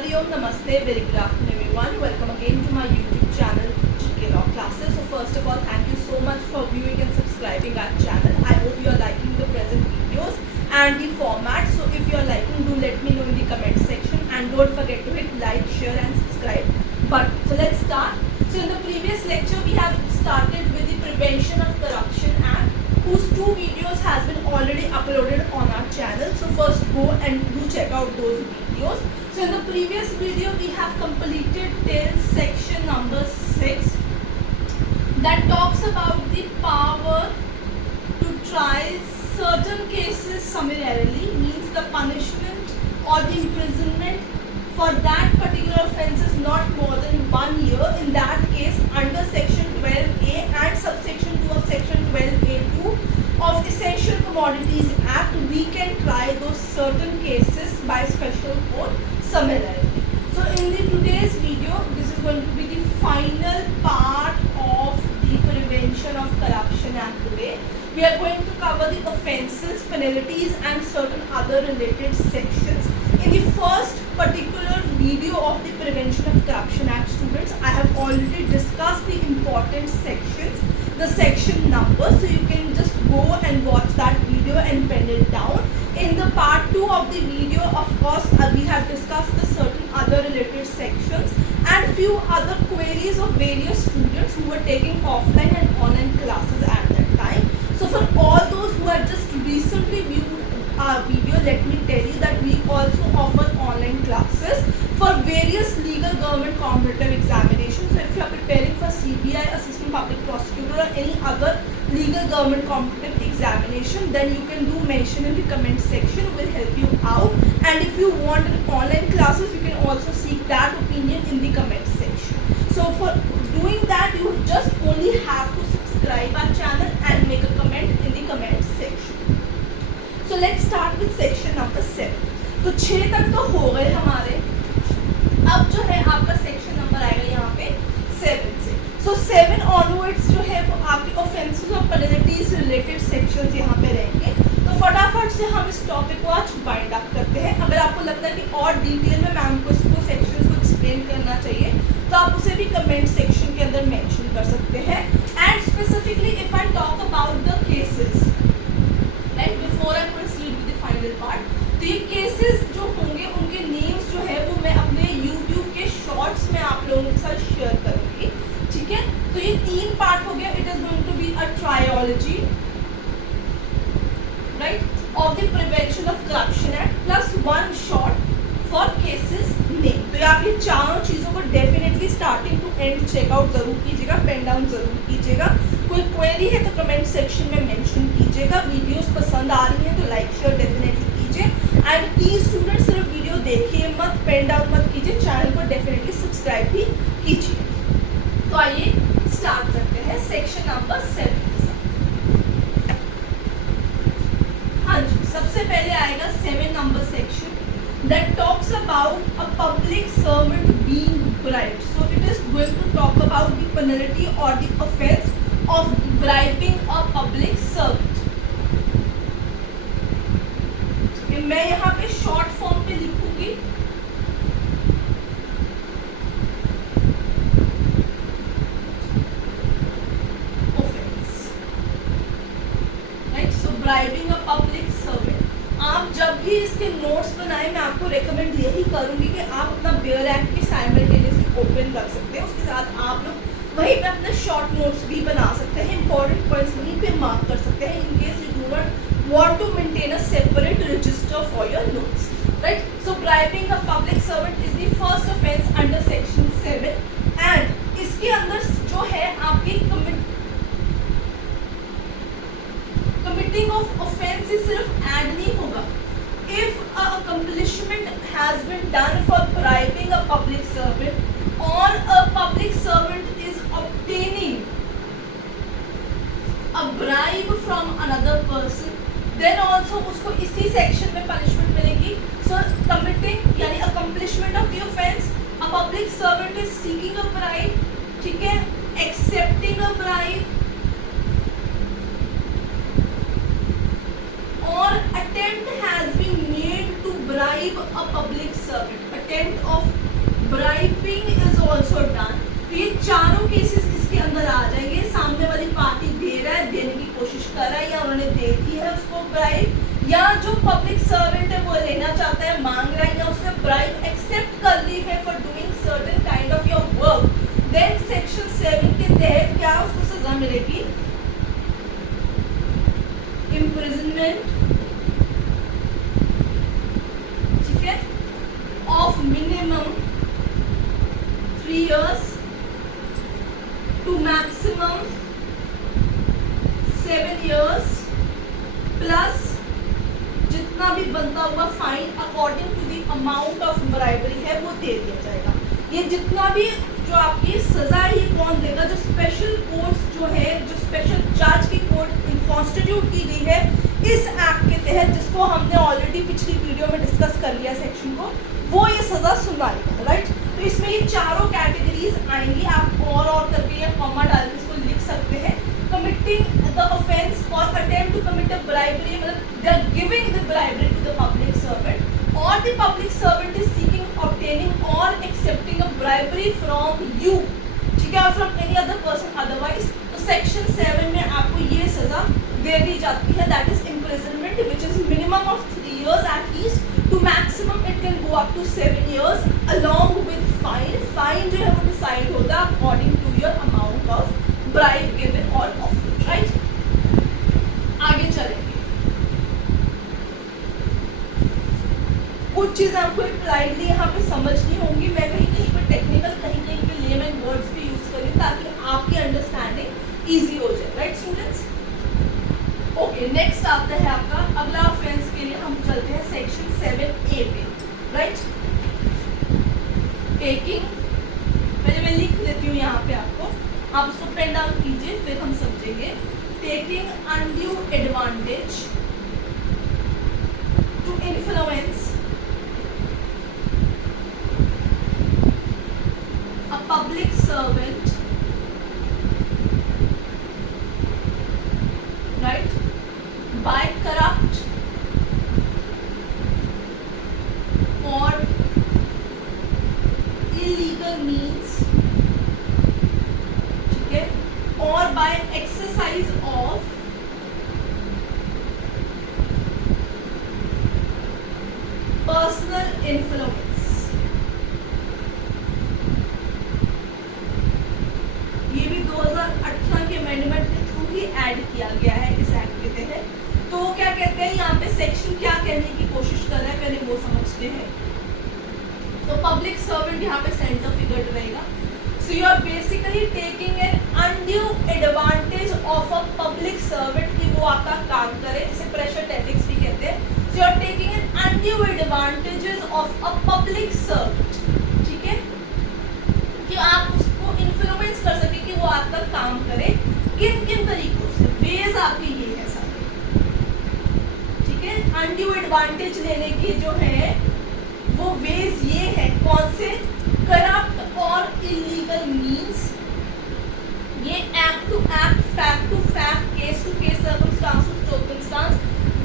Hariom Namaste, very good afternoon everyone. Welcome again to my YouTube channel GK Law Classes. So first of all, thank you so much for viewing and subscribing our channel. I hope you are liking the present videos and the format. So if you are liking, do let me know in the comment section and don't forget to hit like, share and subscribe button. So let's start. So in the previous lecture we have started with the Prevention of Corruption Act, whose 2 videos has been already uploaded on our channel. So first go and do check out those videos. So in the previous video we have completed till section number 6 that talks about the power to try certain cases summarily, means the punishment or the imprisonment for that particular offence is not more than 1 year. In that case, under section 12A and subsection 2 of section 12A2 of Essential Commodities Act, we can try those certain cases by special court summarily. So in today's video, this is going to be the final part of the Prevention of Corruption Act today. We are going to cover the offences, penalties and certain other related sections. In the first particular video of the Prevention of Corruption Act, students, I have already discussed the important sections, the section numbers, so you can just go and watch that video and pen it down. In the part 2 of the video, of course, we have discussed the certain other related sections and few other queries of various students who were taking offline and online classes at that time. So for all those who have just recently viewed our video, let me tell you that we also offer online classes for various legal government competitive examinations. So if you are preparing for CBI, Assistant Public Prosecutor or any other legal government competitive examination, then you can do mention in the comment section, will help you out. And if you want online classes, you can also seek that opinion in the comment section. So for doing that, you just only have to subscribe our channel and make a comment in the comment section. So let's start with section number 7. तो 6 तक तो हो गए हमारे. अब जो है आपका सेक्शन नंबर आएगा यहाँ पे 7 से. So 7 onwards जो है वो आपके offences और penalties related sections यहाँ पे रहेंगे. तो फटाफट से हम इस टॉपिक को आज बाइंड अप करते हैं. अगर आपको लगता है कि और डिटेल में मैम को इसको सेक्शंस को एक्सप्लेन करना चाहिए, तो आप उसे भी कमेंट सेक्शन के अंदर मेंशन कर सकते हैं. And specifically if I talk about the cases, and before I proceed with the final part, तो ये केसेस जो होंगे उनके नेम्स जो है वो मैं अपने यूट्यूब के शॉर्ट्स में आप लोगों के साथ शेयर करूंगी. ठीक है, तो ये 3 पार्ट हो गया. It is going to be a trilogy, right, of the prevention of corruption act plus 1 short for cases name. तो आप ये चारों चीज़ों को definitely starting to end check out जरूर कीजिएगा, पेन डाउन जरूर कीजिएगा. कोई क्वेरी है तो कमेंट सेक्शन में मेंशन कीजिएगा. वीडियोस पसंद आ रही हैं तो लाइक शेयर डेफिनेटली कीजिए. एंड प्लीज स्टूडेंट्स, सिर्फ वीडियो देखिए मत, पेन डाउन मत कीजिए, चैनल को डेफिनेटली सब्सक्राइब भी कीजिए. तो आइए स्टार्ट करते हैं सेक्शन नंबर 7 के साथ. हाँ जी, सबसे पहले आएगा 7 number section that talks about a public servant being bribed. So it is going to talk about the penalty or the offence of bribing a public servant. मैं यहाँ पे शॉर्ट फॉर्म पे लिखूंगी. Offence, right? So bribing a public servant. आप जब भी इसके notes बनाएं, मैं आपको रेकमेंड यही करूंगी कि आप अपना बेयर एक्ट भी साइमल्टेनियसली ओपन कर सकते हैं. उसके साथ आप लोग वहीं पे अपने शॉर्ट नोट्स भी बना सकते हैं, इंपॉर्टेंट पॉइंट्स वहीं पे मार्क कर सकते हैं in case you do not want to maintain a separate register for your notes, right? So bribing a public servant is the first offence under section 7 and इसके अंदर जो है आपकी committing of offence सिर्फ add नहीं होगा. If a accomplishment has been done for bribing a public servant or a public servant is obtaining a bribe from another person, then also उसको इसी सेक्शन में पनिशमेंट मिलेगी. So committing यानी accomplishment of the offence, a public servant is seeking a bribe, ठीक है, accepting a bribe or attempt has been made to bribe a public servant. Attempt of bribe accept कर ली है for doing certain kind of your work, then section 7 के तहत क्या उसको सजा मिलेगी? इम्प्रिजनमेंट, ठीक है, of minimum 3 years to maximum 7 years plus जितना भी बनता हुआ fine according to the amount of bribery है वो दे दिया जाएगा। ये जितना भी जो आपकी सजा है ये कौन देगा? जो स्पेशल कोर्ट्स जो है, जो स्पेशल जज की कोर्ट कॉन्स्टिट्यूट की गई है इस एक्ट के तहत, जिसको हमने ऑलरेडी पिछली वीडियो में डिस्कस कर लिया सेक्शन को, वो ये सजा सुनाएगा, राइट। तो इसमें ये चारों कैटेगरीज आएंगी। आप और करके या कॉमा डाल के इसको लिख सकते हैं। कमिटिंग द ऑफेंस और attempt to commit a bribery, मतलब they are giving the bribery to the public servant और the public servant is seeking obtaining और accepting a bribery from you, ठीक है, और from any other person otherwise. तो section 7 में आपको ये सजा दे दी जाती है, that is imprisonment which is minimum of 3 years at least, to maximum it can go up to 7 years along with fine। Fine जो है वो डिसाइड होता है according to your amount of bribe given और ऑफर्ड, राइट। आगे चलेंगे, कुछ चीजें आपको इम्प्लाइडली यहाँ पे समझनी होंगी। मैं कहीं कहीं पे टेक्निकल, कहीं कहीं पे लेमन वर्ड्स भी यूज करी ताकि आपकी अंडरस्टैंडिंग इजी हो जाए, राइट स्टूडेंट्स। ओके, नेक्स्ट आता है आपका अगला ऑफेंस के लिए हम चलते हैं सेक्शन 7A पे, राइट। टेकिंग, पहले मैं लिख देती हूँ यहाँ पे आपको, आप उसको पेन डाउन कीजिए फिर हम समझेंगे। Taking undue advantage to influence a public servant, right, by corrupt or illegal means, ठीक है, or by exercise of personal influence। ये भी 2018 के अमेंडमेंट के थ्रू ही ऐड किया गया है इस एक्ट के तहत। तो क्या कहते हैं यहाँ पे सेक्शन क्या कहने की कोशिश कर रहा है, पहले वो समझते हैं। तो पब्लिक सर्वेंट यहाँ पे सेंटर फिगर्ड रहेगा। So you are basically taking an undue advantage of a public servant कि वो आपका काम करे, इसे प्रेशर टैक्टिक्स भी कहते हैं। So you are taking an undue advantages of a public servant, ठीक है, कि आप उसको इन्फ्लुएंस कर सके कि वो आपका काम करे। किन किन तरीकों से? वेज आपके ये है सारे, ठीक है। अनड्यू एडवांटेज लेने की जो है वो वेज ये है, कौन से? करप्ट और इलीगल मींस। ये act to act, fact to fact, case to case, circumstance to circumstance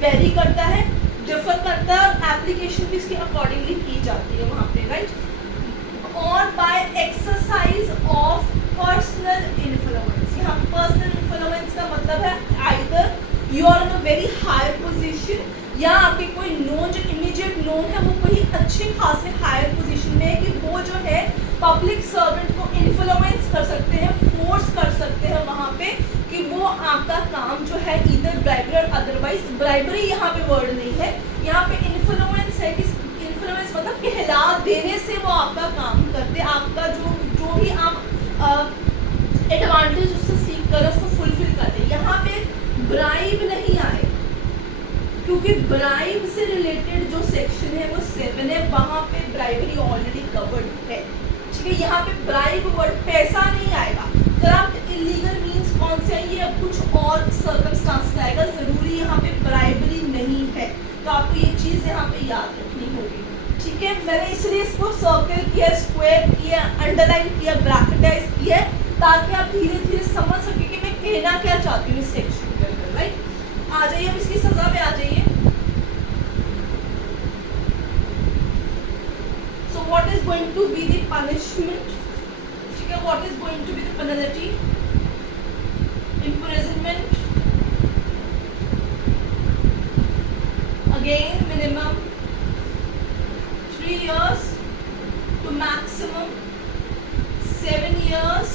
vary करता है, डिफर करता है, और एप्लीकेशन भी इसके अकॉर्डिंगली की जाती है वहाँ पे, राइट। और by exercise of personal influence. यहाँ पर्सनल इन्फ्लुएंस का मतलब है either you are in a very high position, या आपके कोई नोन, जो इमीडिएट नोन है वो कोई अच्छे खासे हायर पोजीशन में है कि वो जो है पब्लिक सर्वेंट को इन्फ्लुएंस कर सकते हैं, फोर्स कर सकते हैं वहाँ पे कि वो आपका काम जो है इधर ब्राइबरी और अदरवाइज, ब्राइबरी यहाँ पे वर्ड नहीं है, यहाँ पे इन्फ्लुएंस है कि इन्फ्लुएंस मतलब कहला देने से वो आपका काम करते, आपका जो भी आप एडवांटेज उससे सीख कर उसको फुलफिल करते। यहाँ पे ब्राइब नहीं आए क्योंकि ब्राइब से रिलेटेड जो सेक्शन है वो 7 है, वहाँ पे ब्राइबरी ऑलरेडी कवर्ड है, ठीक है। यहाँ पे ब्राइब वर्ड पैसा नहीं आएगा। करप्ट इलीगल मींस कौन से है, ये अब कुछ और सर्कमस्टांस आएगा, जरूरी यहाँ पे ब्राइबरी नहीं है। तो आपको ये चीज़ यहाँ पे याद रखनी होगी, ठीक है। मैंने इसलिए इसको सर्कल किया, स्क्वायर किया, अंडरलाइन किया, ब्रैकेटाइज किया, ताकि आप धीरे धीरे समझ सके कि मैं कहना क्या चाहती हूँ इस सेक्शन के अंदर, राइट। आ जाइए, अब इसकी सजा पे आ जाइए। So what is going to be the punishment, ठीक है, what is going to be the penalty? imprisonment, again minimum 3 years to maximum 7 years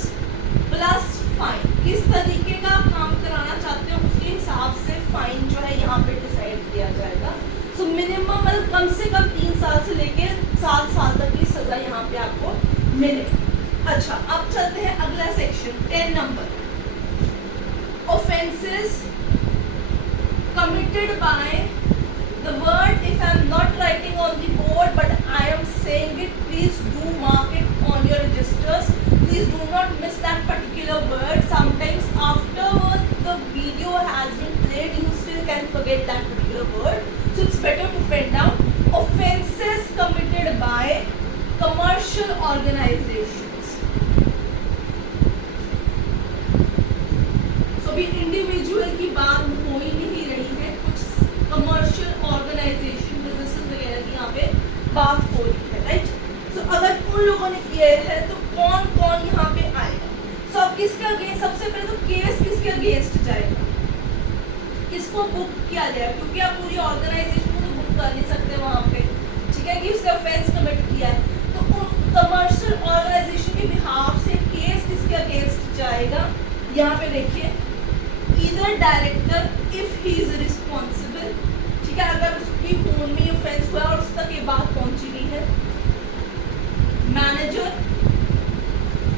plus fine. किस तरीके का आप काम कराना चाहते हो उसके हिसाब से फाइन जो है यहाँ पे डिसाइड किया जाएगा। सो मिनिमम मतलब कम से कम 3 साल से लेके 7 साल तक की सजा यहाँ पे आपको मिले। अच्छा, अब चलते हैं अगला section 10 number, offences committed by the word, if I am not writing on the board but I am saying it, please do mark it on your registers. Please do not miss that particular word. Sometimes afterwards the video has been played, you still can forget that particular word, so it's better to pen down. Offenses committed by commercial organizations. So अभी individual की बात हो ही नहीं रही है, कुछ commercial organisation businesses वगैरह की यहाँ पे बात हो रही है, राइट। सो अगर उन लोगों ने किए है तो कौन कौन यहाँ पे आएगा। सो अब किसके अगेंस्ट, सबसे पहले तो केस किसके अगेंस्ट जाएगा, किसको बुक किया जाएगा, क्योंकि आप पूरी ऑर्गेनाइजेशन को तो बुक कर नहीं सकते वहाँ पे, ठीक है, कि उसका ऑफेंस कमिट किया है। तो उन कमर्शियल ऑर्गेनाइजेशन के बिहाफ से केस किसके अगेंस्ट जाएगा, यहाँ पे देखिए, either director if he is responsible, ठीक है, अगर उसकी फोन में ऑफेंस हुआ और उस तक ये बात पहुंची नहीं है, manager,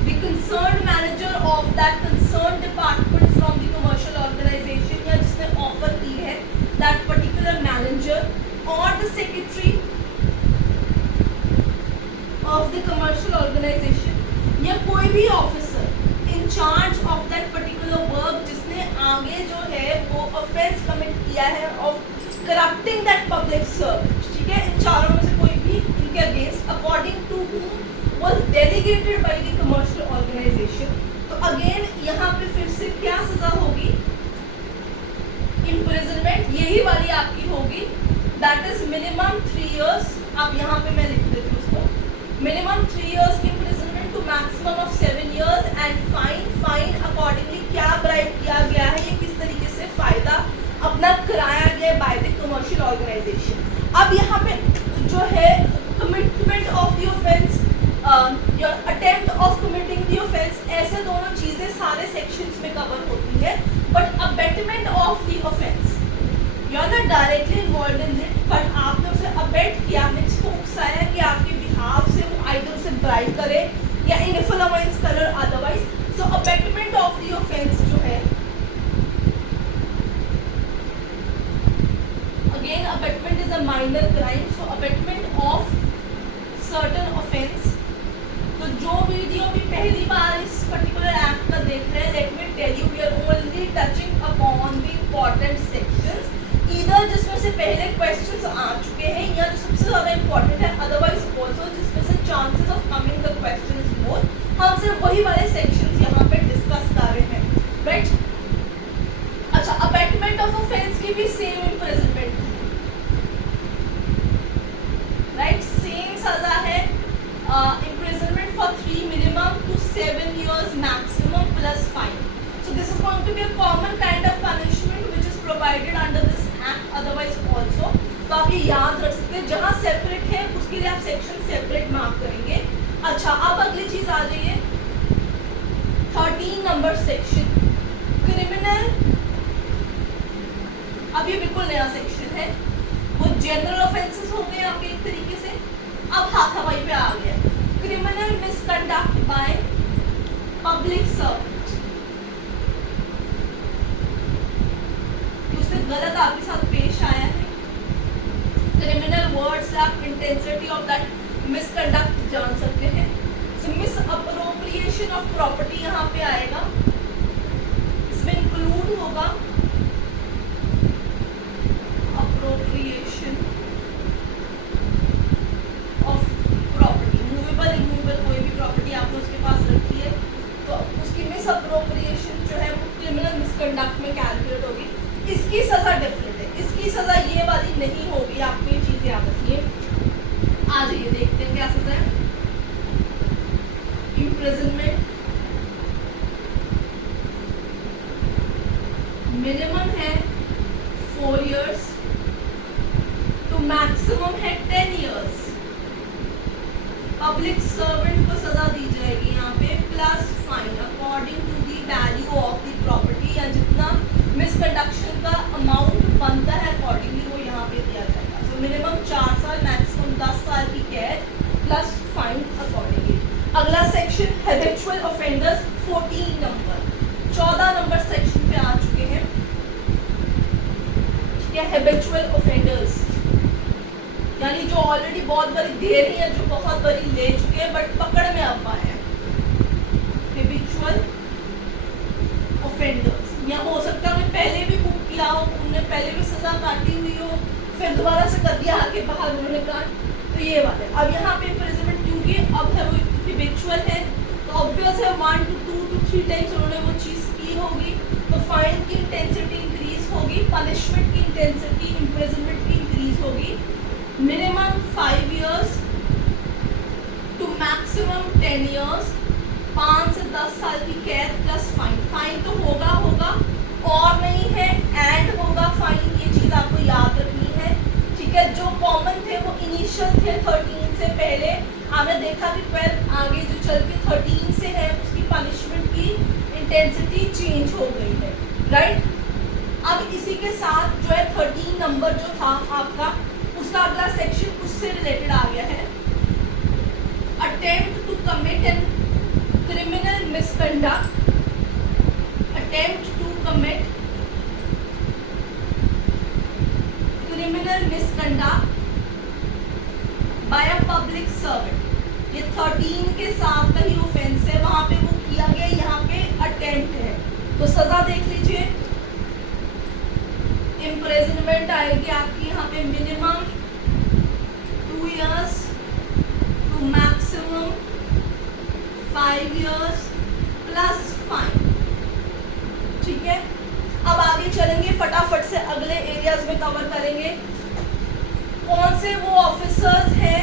the concerned manager of that concerned department from the commercial organisation, या जिसने ऑफर की है दैट पर्टिकुलर मैनेजर, और the secretary of the commercial organisation, या कोई भी officer in charge of that particular work जिसने आगे जो है वो ऑफेंस कमिट किया है of corrupting that public service, ठीक है, इन चारों में से कोई भी इनके against, according to whom was delegated bye the commercial organisation. तो अगेन यहाँ पे फिर से क्या सजा होगी, इम्प्रिजनमेंट, यही वाली आपकी होगी, दैट इज मिनिमम 3 years। अब यहाँ पे मैं लिख देती हूँ उसको, minimum 3 years imprisonment to maximum of 7 years and fine accordingly क्या ब्राइब किया गया है, ये किस तरीके से फायदा अपना कराया गया बाय द कमर्शियल ऑर्गेनाइजेशन। अब यहाँ पे जो है कमिटमेंट ऑफ द ऑफेंस या attempt of committing the offence, ऐसे दोनों चीजें सारे सेक्शंस में कवर होती है, but abetment of the offence you are not directly involve in it, but आपने उसे अबेट किया, आपने इसको उकसाया कि आपके बिहाफ से वो आइदर उसे ब्राइब करे या इनफ्लुएंस करे otherwise. So abetment of the offence जो है, again abetment is a minor crime, so abetment of certain offence. तो जो वीडियो भी पहली बार इस पर्टिकुलर एक्ट का देख रहे हैं, let me tell you we are only touching upon the important sections, either जिसमें से पहले क्वेश्चंस आ चुके हैं या जो सबसे ज़्यादा इम्पोर्टेंट है, अदरवाइज ऑल्सो जिसमें से chances of coming the question is more, हम सिर्फ वही वाले सेक्शंस यहाँ पे डिस्कस कर रहे हैं, राइट। अच्छा, अबेटमेंट ऑफ ऑफेंस की भी सेम इम्प्रिजनमेंट, राइट, सेम सजा है, imprisonment for 3 minimum to 7 years maximum plus fine. So this is going to be a common kind of punishment which is provided under this act, otherwise also. तो आप ये याद रख सकते हैं, जहाँ सेपरेट है उसके लिए आप सेक्शन सेपरेट मार्क करेंगे। अच्छा, अब अगली चीज आ जाइए 13 नंबर सेक्शन, क्रिमिनल। अब ये बिल्कुल नया सेक्शन है, वो जनरल ऑफेंसेस हो गए आपके एक तरीके से, अब हाथापाई पे आ गया criminal misconduct by public servant, उसने गलत आपके साथ पेश आया है, क्रिमिनल वर्ड्स से आप इंटेंसिटी ऑफ दैट मिसकंडक्ट जान सकते हैं। सो मिस अप्रोप्रिएशन ऑफ प्रॉपर्टी यहाँ पे आएगा, इसमें इंक्लूड होगा appropriation of property, movable immovable कोई भी प्रॉपर्टी आपने उसके पास रखी है तो उसकी मिस अप्रोप्रिएशन जो है वो क्रिमिनल मिसकंडक्ट में कैलकुलेट होगी। इसकी सजा डिफरेंट है, इसकी सजा ये वाली नहीं होगी, आपको ये चीज याद रखिए। आ जाइए देखते हैं क्या सजा है। इम्प्रिजनमेंट मिनिमम है 4 years टू मैक्सिमम है 10 years, पब्लिक सर्वेंट को सजा दी जाएगी यहाँ पे plus fine according to the value of the property, या जितना मिसकंडक्शन का अमाउंट बनता है अकॉर्डिंगली वो यहाँ पे दिया जाएगा। सो मिनिमम 4 साल, मैक्सिमम 10 साल की कैद प्लस फाइन अकॉर्डिंगली। अगला section habitual offenders 14 number, 14 number section पे आ चुके हैं। क्या हैबिचुअल ऑफेंडर्स यानी जो ऑलरेडी बहुत बड़ी दे रही है, जो बहुत बड़ी ले चुके हैं बट पकड़ में अब आए हैं। हैबिचुअल ऑफेंडर्स, या हो सकता है उन्हें पहले भी बुक किया हो, उन्हें पहले भी सजा काटी हुई हो, फिर दोबारा से कर दिया आके बाहर उन्होंने काट, तो ये वाले। अब यहाँ पे इम्प्रिजनमेंट क्योंकि अब है वो हैबिचुअल है तो ऑब्वियस है 1 to 2 to 3 टाइम्स उन्होंने वो चीज़ की होगी, तो फाइन की इंटेंसिटी इंक्रीज होगी, पनिशमेंट की इंटेंसिटी इम्प्रिजनमेंट की इंक्रीज होगी। Minimum 5 years to maximum 10 years, 5 से 10 साल की कैद प्लस फाइन। फाइन तो होगा और नहीं है एंड होगा फाइन, ये चीज़ आपको याद रखनी है, ठीक है। जो कॉमन थे वो इनिशियल थे 13 से पहले, आपने देखा कि 12 आगे जो चल के 13 से है उसकी पनिशमेंट की इंटेंसिटी चेंज हो गई है, राइट। अब इसी के साथ जो है 13 नंबर जो था आपका, उसका अगला सेक्शन उससे रिलेटेड आ गया है। Attempt to commit an criminal misconduct, attempt to commit criminal misconduct by a public servant. ये 13 के साथ का ही ऑफेंस है, वहां पे वो किया गया, यहाँ पे अटेम्प्ट है, तो सजा देख लीजिए। इम्प्रिजनमेंट आएगी आपकी यहाँ पे minimum 2 years to maximum 5 years plus fine, ठीक है। अब आगे चलेंगे, फटाफट से अगले एरियाज में कवर करेंगे। कौन से वो ऑफिसर्स हैं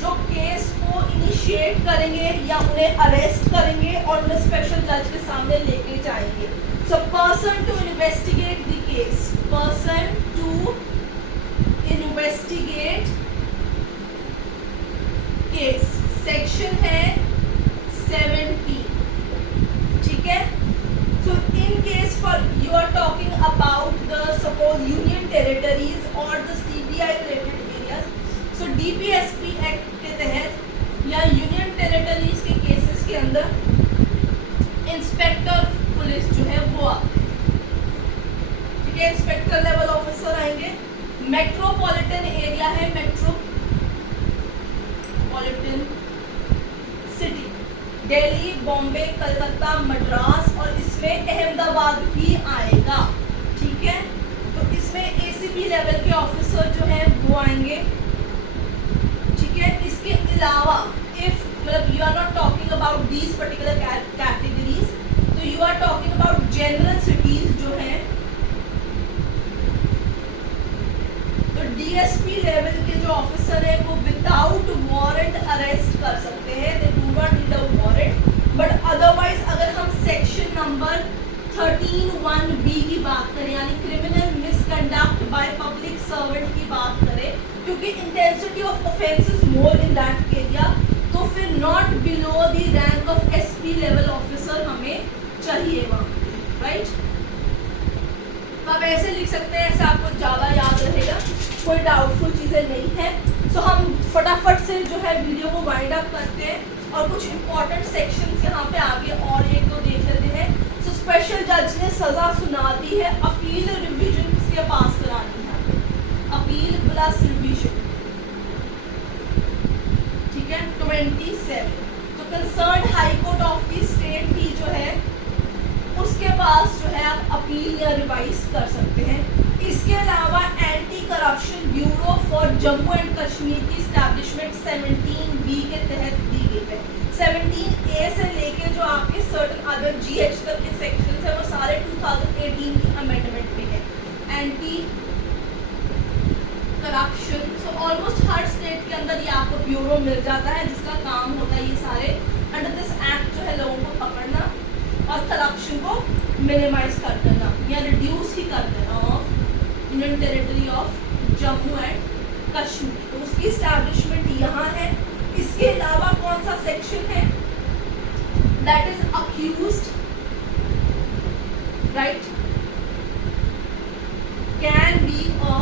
जो केस को इनिशिएट करेंगे या उन्हें अरेस्ट करेंगे और उन्हें स्पेशल जज के सामने लेके जाएंगे। So person to investigate the case, person to investigate case, section है 17, ठीक है। So in case for you are talking about the suppose union territories or the CBI related areas, so DPSP Act के तहत या union territories के cases के अंदर inspector police जो है वो आते हैं, ठीक है। इंस्पेक्टर लेवल ऑफिसर आएंगे। मेट्रोपॉलिटन एरिया है, मेट्रोपॉलिटन सिटी, दिल्ली, बॉम्बे, कलकत्ता, मद्रास और इसमें अहमदाबाद भी आएगा, ठीक है। तो इसमें एसीपी लेवल के ऑफिसर जो हैं वो आएंगे, ठीक है। इसके अलावा इफ मतलब you are not talking about these particular categories, तो you are talking about general cities जो हैं, तो डीएसपी लेवल के जो ऑफिसर है वो विदाउट वारंट अरेस्ट कर सकते हैं, they do not need a warrant. But otherwise अगर हम सेक्शन नंबर 13(1)(b) की बात करें, यानी criminal misconduct by public servant की बात करें, क्योंकि intensity of offence is more in that area, तो फिर not below the rank of SP level officer हमें चाहिए वहाँ, राइट। आप ऐसे लिख सकते हैं, ऐसे आपको ज़्यादा याद रहेगा, कोई डाउटफुल चीज़ें नहीं है। सो हम फटाफट से जो है वीडियो को वाइंड अप करते हैं और कुछ इंपॉर्टेंट सेक्शंस यहाँ पे आगे और एक दो देख लेते हैं। सो स्पेशल जज ने सज़ा सुना दी है, अपील रिवीजन किसके पास करानी है, अपील प्लस रिवीजन, ठीक है। 27 तो concern high court of the state भी जो है उसके पास जो है आप अपील या रिवाइज कर सकते हैं। इसके अलावा anti corruption bureau for Jammu and Kashmir की स्टैब्लिशमेंट 17(b) के तहत दी गई है। 17A से लेके जो आपके सर्टन अदर GH तक के सेक्शंस है वो सारे 2018 की अमेंडमेंट में है। एंटी करप्शन, सो ऑलमोस्ट हर स्टेट के अंदर ये आपको ब्यूरो मिल जाता है जिसका काम होता है ये सारे अंडर दिस एक्ट जो है लोगों को पकड़ना और करप्शन को मिनिमाइज कर देना या रिड्यूस ही कर देना of union territory of Jammu and Kashmir. तो उसकी स्टैब्लिशमेंट यहाँ है। इसके इसके अलावा कौन सा सेक्शन है, that is accused, right, can be a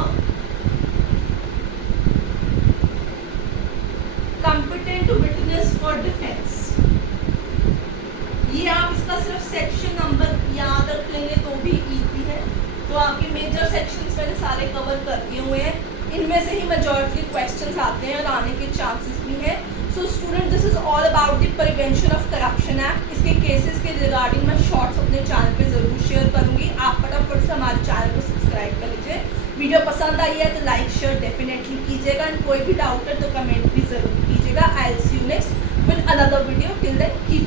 competent witness for defense। ये आप इसका सिर्फ सेक्शन नंबर याद रख लेंगे तो भी इजी है। तो आपके मेजर सेक्शंस मैंने सारे कवर कर दिए हुए हैं, इनमें से ही मेजॉरिटी क्वेश्चंस आते हैं और आने के चांसेस भी हैं। So student, this is all about the prevention of corruption act. इसके केसेस के रिगार्डिंग मैं शॉर्ट्स अपने चैनल पे ज़रूर शेयर करूंगी। आप फटाफट से हमारे चैनल को सब्सक्राइब कर लीजिए। वीडियो पसंद आई है तो लाइक शेयर डेफिनेटली कीजिएगा, एंड कोई भी डाउट है तो कमेंट भी ज़रूर कीजिएगा। I will see you next with another video. Till then keep